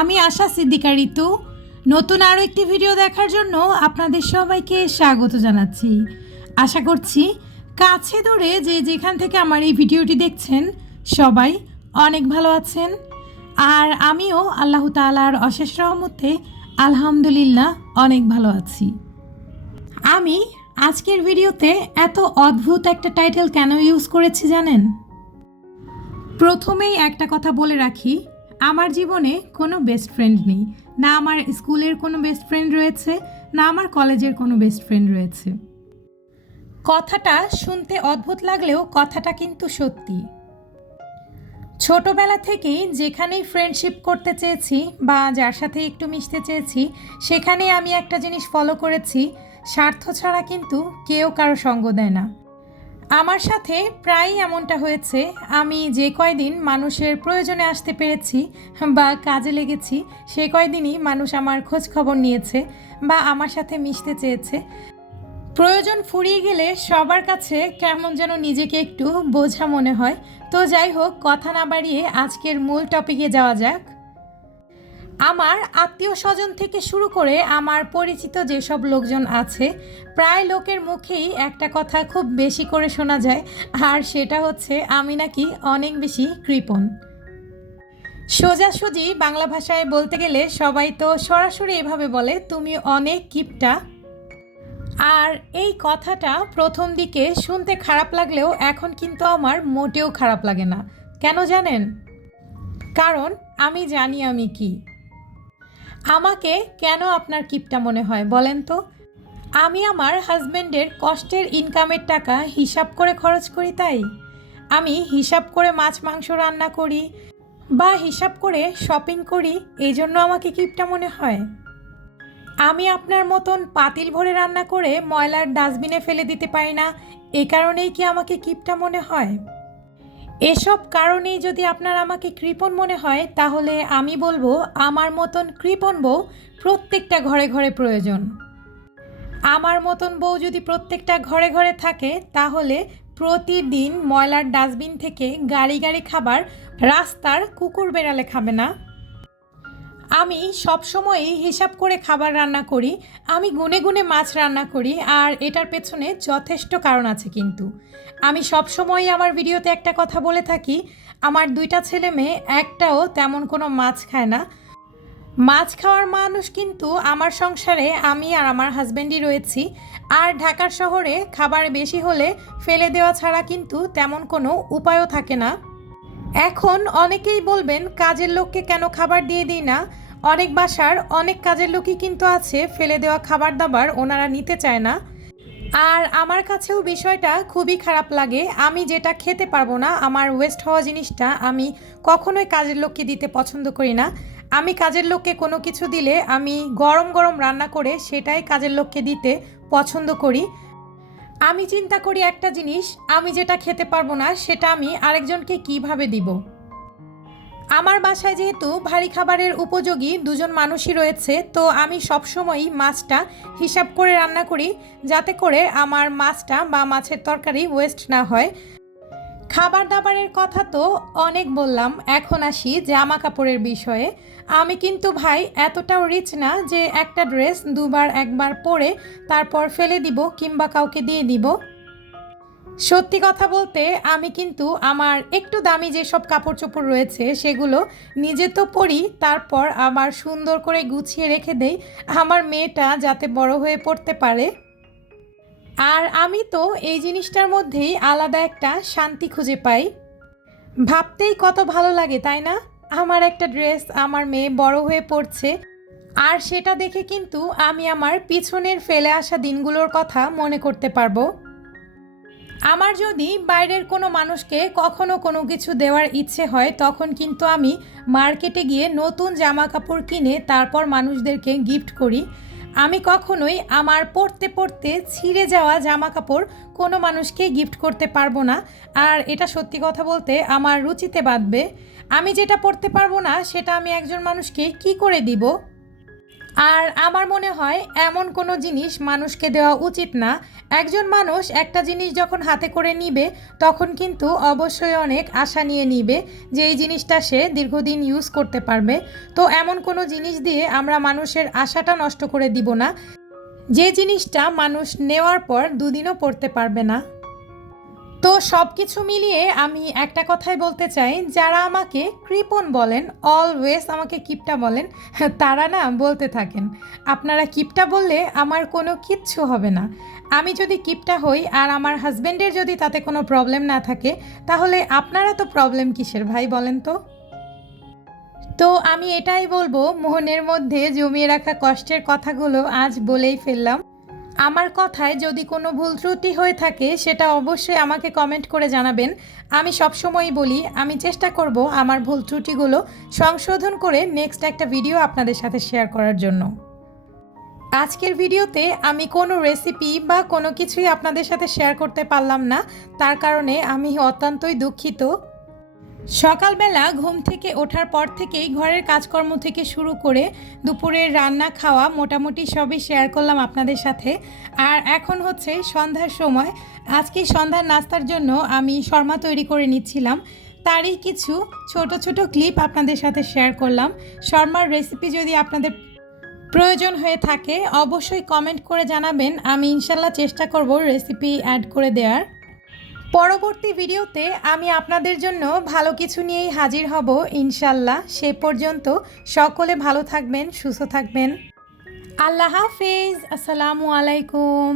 আমি আশা সিদ্দিকা ঋতু। নতুন আরও একটি ভিডিও দেখার জন্য আপনাদের সবাইকে স্বাগত জানাচ্ছি। আশা করছি কাছে ধরে যে যেখান থেকে আমার এই ভিডিওটি দেখছেন, সবাই অনেক ভালো আছেন। আর আমিও আল্লাহ তালার অশেষ রহমতে আলহামদুলিল্লাহ অনেক ভালো আছি। আমি আজকের ভিডিওতে এত অদ্ভুত একটা টাইটেল কেন ইউজ করেছি জানেন? প্রথমেই একটা কথা বলে রাখি আমার জীবনে কোনো বেস্ট ফ্রেন্ড নেই। না আমার স্কুলের কোনো বেস্ট ফ্রেন্ড রয়েছে, না আমার কলেজের কোনো বেস্ট ফ্রেন্ড রয়েছে। কথাটা শুনতে অদ্ভুত লাগলেও কথাটা কিন্তু সত্যি। ছোটবেলা থেকেই যেখানেই ফ্রেন্ডশিপ করতে চেয়েছি বা যার সাথে একটু মিশতে চেয়েছি, সেখানেই আমি একটা জিনিস ফলো করেছি। স্বার্থ ছাড়া কিন্তু কেউ কারও সঙ্গ দেয় না। আমার সাথে প্রায়ই এমনটা হয়েছে। আমি যে কয়দিন মানুষের প্রয়োজনে আসতে পেরেছি বা কাজে লেগেছি, সে কয়দিনই মানুষ আমার খোঁজ খবর নিয়েছে বা আমার সাথে মিশতে চেয়েছে। প্রয়োজন ফুরিয়ে গেলে সবার কাছে কেমন যেন নিজেকে একটু বোঝা মনে হয়। তো যাই হোক, কথা না বাড়িয়ে আজকের মূল টপিকে যাওয়া যাক। আমার আত্মীয় স্বজন থেকে শুরু করে আমার পরিচিত যেসব লোকজন আছে, প্রায় লোকের মুখেই একটা কথা খুব বেশি করে শোনা যায়, আর সেটা হচ্ছে আমি নাকি অনেক বেশি কৃপণ। সোজাসুজি বাংলা ভাষায় বলতে গেলে সবাই তো সরাসরি এভাবে বলে, তুমি অনেক কিপটা। আর এই কথাটা প্রথম দিকে শুনতে খারাপ লাগলেও এখন কিন্তু আমার মোটেও খারাপ লাগে না। কেন জানেন? কারণ আমি জানি আমি কি। আমাকে কেন আপনার কিপটা মনে হয় বলেন তো? আমি আমার হাজব্যান্ডের কষ্টের ইনকামের টাকা হিসাব করে খরচ করি তাই। আমি হিসাব করে মাছ, মাংস রান্না করি বা হিসাব করে শপিং করি এই জন্য আমাকে কিপটা মনে হয়। আমি আপনার মতন পাতিল ভরে রান্না করে ময়লার ডাস্টবিনে ফেলে দিতে পারি না, এ কারণেই কি আমাকে কিপটা মনে হয়? এসব কারণেই যদি আপনার আমাকে কৃপণ মনে হয়, তাহলে আমি বলব, আমার মতন কৃপণ বউ প্রত্যেকটা ঘরে ঘরে প্রয়োজন। আমার মতন বউ যদি প্রত্যেকটা ঘরে ঘরে থাকে, তাহলে প্রতিদিন ময়লার ডাস্টবিন থেকে গাড়ি গাড়ি খাবার রাস্তার কুকুর বেড়ালে খাবে না। আমি সবসময়ই হিসাব করে খাবার রান্না করি, আমি গুনে গুনে মাছ রান্না করি, আর এটার পেছনে যথেষ্ট কারণ আছে কিন্তু। আমি সবসময়ই আমার ভিডিওতে একটা কথা বলে থাকি, আমার দুইটা ছেলে মেয়ে, একটাও তেমন কোনো মাছ খায় না। মাছ খাওয়ার মানুষ কিন্তু আমার সংসারে আমি আর আমার হাজব্যান্ডই রয়েছি, আর ঢাকার শহরে খাবার বেশি হলে ফেলে দেওয়া ছাড়া কিন্তু তেমন কোনো উপায়ও থাকে না। এখন অনেকেই বলবেন, কাজের লোককে কেন খাবার দিয়ে দিই না? অনেক বাসার অনেক কাজের লোকই কিন্তু আছে, ফেলে দেওয়া খাবার দাবার ওনারা নিতে চায় না। আর আমার কাছেও বিষয়টা খুবই খারাপ লাগে। আমি যেটা খেতে পারব না, আমার ওয়েস্ট হওয়া জিনিসটা আমি কখনোই কাজের লোককে দিতে পছন্দ করি না। আমি কাজের লোককে কোনো কিছু দিলে আমি গরম গরম রান্না করে সেটাই কাজের লোককে দিতে পছন্দ করি। আমি চিন্তা করি একটা জিনিস, আমি যেটা খেতে পারব না, সেটা আমি আরেকজনকে কীভাবে দিব? আমার বাসায় যেহেতু ভারী খাবারের উপযোগী দুজন মানুষই রয়েছে, তো আমি সবসময়ই মাছটা হিসাব করে রান্না করি, যাতে করে আমার মাছটা বা মাছের তরকারি ওয়েস্ট না হয়। খাবার দাবারের কথা তো অনেক বললাম, এখন আসি জামা কাপড়ের বিষয়ে। আমি কিন্তু ভাই এতটাও রিচ না যে একটা ড্রেস দুবার একবার পরে তারপর ফেলে দিব কিংবা কাউকে দিয়ে দিব। সত্যি কথা বলতে আমি কিন্তু আমার একটু দামি যেসব কাপড় চোপড় রয়েছে সেগুলো নিজে তো পরি, তারপর আবার সুন্দর করে গুছিয়ে রেখে দেই। আমার মেয়েটা যাতে বড় হয়ে পড়তে পারে। আর আমি তো এই জিনিসটার মধ্যেই আলাদা একটা শান্তি খুঁজে পাই। ভাবতেই কত ভালো লাগে, তাই না? আমার একটা ড্রেস আমার মেয়ে বড় হয়ে পড়ছে আর সেটা দেখে কিন্তু আমি আমার পিছনের ফেলে আসা দিনগুলোর কথা মনে করতে পারব। আমার যদি বাইরের কোনো মানুষকে কখনো কোনো কিছু দেওয়ার ইচ্ছে হয়, তখন কিন্তু আমি মার্কেটে গিয়ে নতুন জামা কাপড় কিনে তারপর মানুষদেরকে গিফট করি আমি কখনোই আমার পড়তে পড়তে ছিঁড়ে যাওয়া জামা কাপড় কোনো মানুষকে গিফট করতে পারব না। আর এটা সত্যি কথা বলতে আমার রুচিতে বাঁধবে। আমি যেটা পড়তে পারব না, সেটা আমি একজন মানুষকে কি করে দিব? আর আমার মনে হয় এমন কোনো জিনিস মানুষকে দেওয়া উচিত না। একজন মানুষ একটা জিনিস যখন হাতে করে নিবে, তখন কিন্তু অবশ্যই অনেক আশা নিয়ে নিবে যে এই জিনিসটা সে দীর্ঘদিন ইউজ করতে পারবে। তো এমন কোনো জিনিস দিয়ে আমরা মানুষের আশাটা নষ্ট করে দিব না। যে জিনিসটা মানুষ নেওয়ার পর দুদিনও পড়তে পারবে না। তো সব কিছু মিলিয়ে আমি একটা কথাই বলতে চাই, যারা আমাকে কৃপন বলেন অলওয়েজ আমাকে কিপটা বলেন, তারা না বলতে থাকেন। আপনারা কিপটা বললে আমার কোনো কিচ্ছু হবে না। আমি যদি কিপটা হই আর আমার হাজব্যান্ডের যদি তাতে কোনো প্রবলেম না থাকে, তাহলে আপনারা তো প্রবলেম কিসের ভাই বলেন তো? তো আমি এটাই বলব, মোহনের মধ্যে জমিয়ে রাখা কষ্টের কথাগুলো আজ বলেই ফেললাম। আমার কথায় যদি কোনো ভুল ত্রুটি হয়ে থাকে, সেটা অবশ্যই আমাকে কমেন্ট করে জানাবেন। আমি সবসময়ই বলি, আমি চেষ্টা করব আমার ভুল ত্রুটিগুলো সংশোধন করে নেক্সট একটা ভিডিও আপনাদের সাথে শেয়ার করার জন্য। আজকের ভিডিওতে আমি কোনো রেসিপি বা কোনো কিছুই আপনাদের সাথে শেয়ার করতে পারলাম না। তার কারণে আমি অত্যন্তই দুঃখিত। সকালবেলা ঘুম থেকে ওঠার পর থেকেই ঘরের কাজকর্ম থেকে শুরু করে দুপুরের রান্না খাওয়া মোটামুটি সবই শেয়ার করলাম আপনাদের সাথে। আর এখন হচ্ছে সন্ধ্যার সময়। আজকে সন্ধ্যার নাস্তার জন্য আমি শর্মা তৈরি করে নিচ্ছিলাম। তারই কিছু ছোট ছোট ক্লিপ আপনাদের সাথে শেয়ার করলাম। শর্মার রেসিপি যদি আপনাদের প্রয়োজন হয়ে থাকে, অবশ্যই কমেন্ট করে জানাবেন। আমি ইনশাল্লাহ চেষ্টা করব রেসিপি অ্যাড করে দেওয়ার। পরবর্তী ভিডিওতে আমি আপনাদের জন্য ভালো কিছু নিয়েই হাজির হব, ইনশাল্লাহ। সে পর্যন্ত সকলে ভালো থাকবেন, সুস্থ থাকবেন। আল্লাহ হাফেজ। আসসালামু আলাইকুম।